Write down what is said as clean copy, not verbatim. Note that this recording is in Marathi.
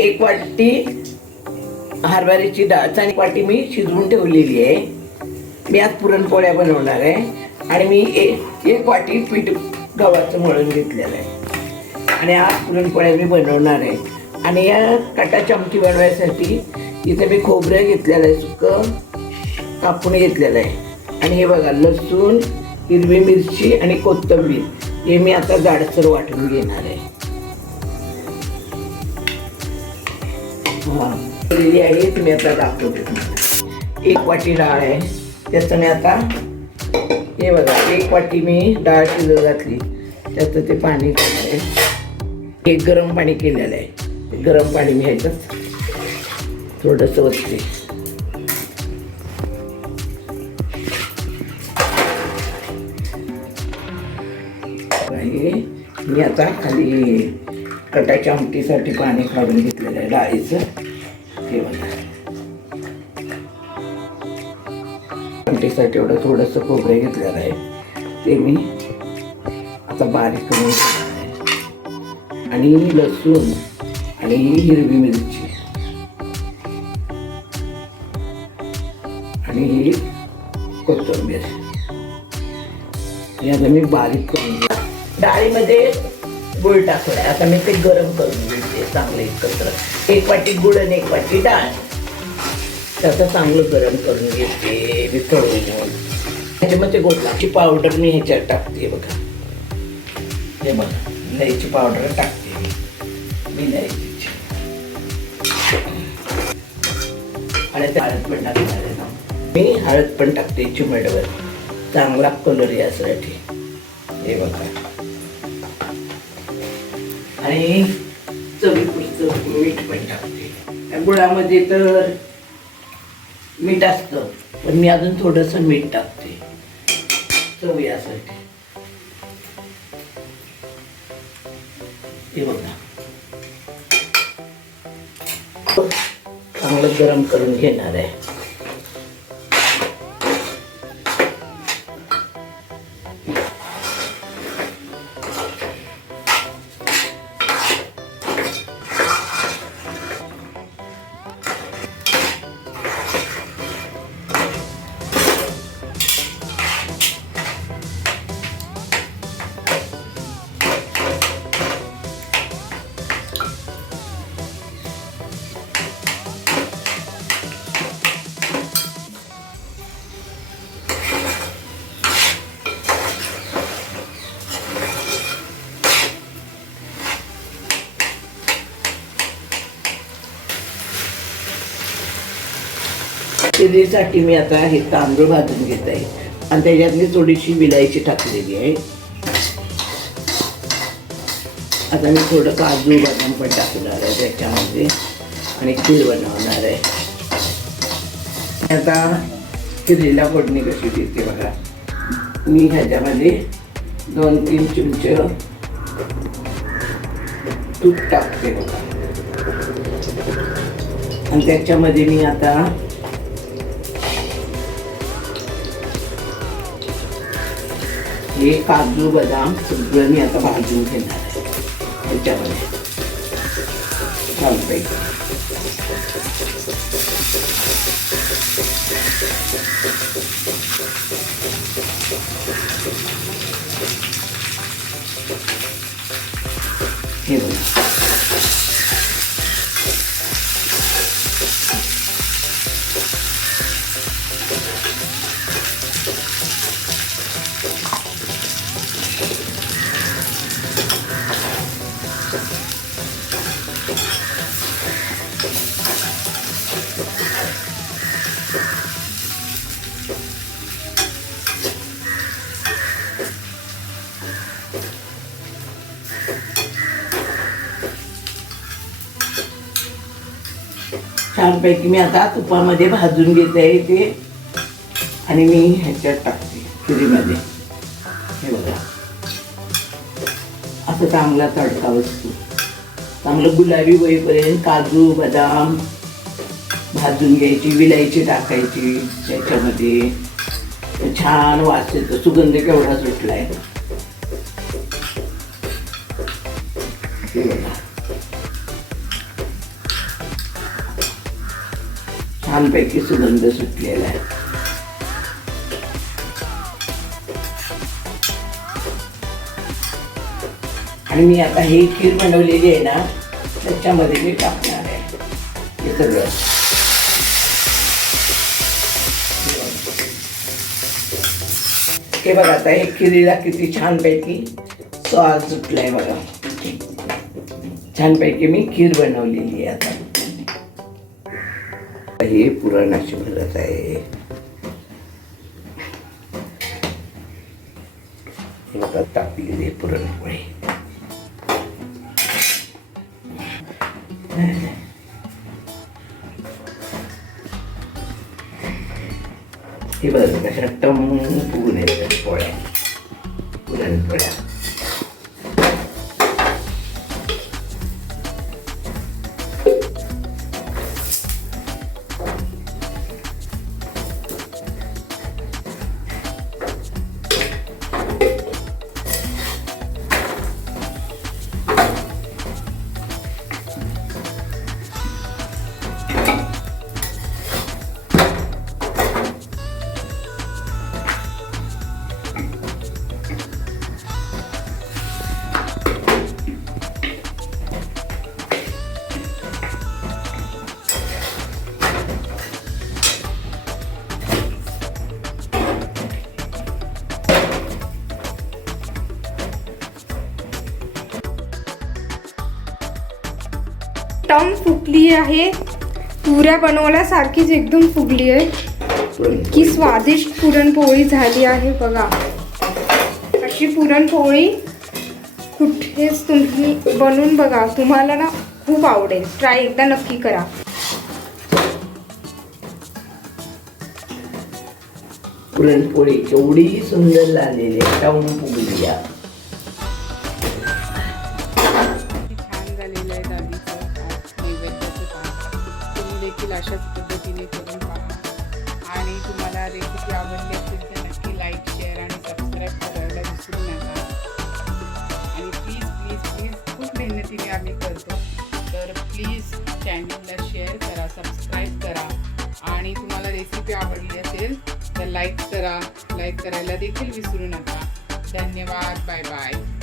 1 वाटी हरभऱ्याची डाळ आणि 1 वाटी मी शिजवून ठेवलेली आहे. मी आज पुरणपोळ्या बनवणार आहे आणि मी 1 वाटी पीठ गव्हाचं मळून घेतलेलं आहे आणि आज पुरणपोळ्या मी बनवणार आहे. आणि या कटाची आमटी बनवायसाठी इथे मी खोबरं घेतलेलं आहे, सुकं कापून घेतलेलं आहे. आणि हे बघा, लसूण, हिरवी मिरची आणि कोथिंबीर हे मी आता जाडसर वाटून घेणार आहे. केलेली आहे तुम्ही आता दाखवते तुम्हाला. 1 वाटी डाळ आहे, त्याचं मी आता हे बघा 1 वाटी मी डाळ शिजत घातली, त्याचं ते पाणी घालणार आहे. हे गरम पाणी केलेलं आहे. गरम पाणी मी ह्याच्यात थोडंसं ओतते. मी आता खाली कटाच्या आमटीसाठी पाणी काढून घेतलेलं आहे डाळीचं. हे बघा, आमटीसाठी एवढं थोडंसं खोबरं घेतलेलं आहे, ते मी आता बारीक करून घेतलेलं आहे. आणि लसूण आणि हिरवी मिरची आणि कोथिंबीर हे आता मी बारीक करून घेतलं. डाळीमध्ये गुळ टाकलाय, आता मी ते गरम करून घेते चांगलं एकत्र. 1 वाटी गुळ आणि 1 वाटी डाळ, त्याचं चांगलं गरम करून घेते वितळून. त्याच्यामध्ये गोटलाची पावडर मी ह्याच्यात टाकते बघा. हे बघा, इलायची पावडर टाकते मी इलायची. आणि ते हळद पण टाकणार आहे ना मी, हळद पण टाकते चिमटभर, चांगला कलर यासाठी. हे बघा, आणि चवीपुरतं मीठ पण टाकते. गुळामध्ये तर मीठ असतं, पण मी अजून थोडंसं मीठ टाकते चव यासाठी. हे बघा, चांगलं गरम करून घेणार आहे. शिजण्यासाठी मी आता हे तांदूळ भाजून घेत आहे आणि त्याच्यातली थोडीशी विलायची टाकलेली आहे. आता मी थोडं काजू बदाम पण टाकणार आहे त्याच्यामध्ये आणि खीर बनवणार आहे. आता खिरीला फोडणी कशी देते बघा. मी ह्याच्यामध्ये 2-3 चमचे तूप टाकते बघा. आणि त्याच्यामध्ये मी आता हे काजू बदाम सगळं मी आता भाजून घेणार आहे ह्याच्यामध्ये छानपैकी. हे बघा, छानपैकी मी आता तुपामध्ये भाजून घेत आहे ते आणि मी ह्याच्यात टाकते खिरीमध्ये. हे बघा, असं चांगला तडका बसतो. चांगलं गुलाबी होईपर्यंत काजू बदाम भाजून घ्यायची, विलायची टाकायची त्याच्यामध्ये. छान वास येतो, सुगंध केवढा सुटला आहे. हे बघा, छानपैकी सुगंध सुटलेला आहे. आणि मी आता ही खीर बनवलेली आहे ना, त्याच्यामध्ये मी टाकणार आहे हे सगळं. हे बघा आता हे खिरीला किती छानपैकी स्वाद सुटलाय बघा. छानपैकी मी खीर बनवलेली आहे. आता हे पुरणाची भरत आहे. हे बघा टाकलेली आहे पुरणपोळी. हे बघा कशा टम फुगून येतात पोळ्या, पुरणपोळ्या. टम फुगली आहे, पुऱ्या बनवल्यासारखीच एकदम फुगली आहे. की स्वादिष्ट पुरणपोळी झाली आहे बघा. अशी पुरणपोळी कुठेच तुम्ही बनवून बघा, तुम्हाला ना खूप आवडेल. ट्राय एकदा नक्की करा. पुरणपोळी केवढी सुंदर झालेली आहे, टम फुगली आहे. अशाच पद्धतीने करून पहा. आणि तुम्हाला रेसिपी आवडली असेल तर नक्की लाईक, शेअर आणि सबस्क्राईब करायला विसरू नका. आणि प्लीज प्लीज प्लीज खूप मेहनतीने आम्ही करतो, तर प्लीज चॅनलला शेअर करा, सबस्क्राईब करा. आणि तुम्हाला रेसिपी आवडली असेल तर लाईक करा. लाईक करायला देखील विसरू नका. धन्यवाद. Bye bye.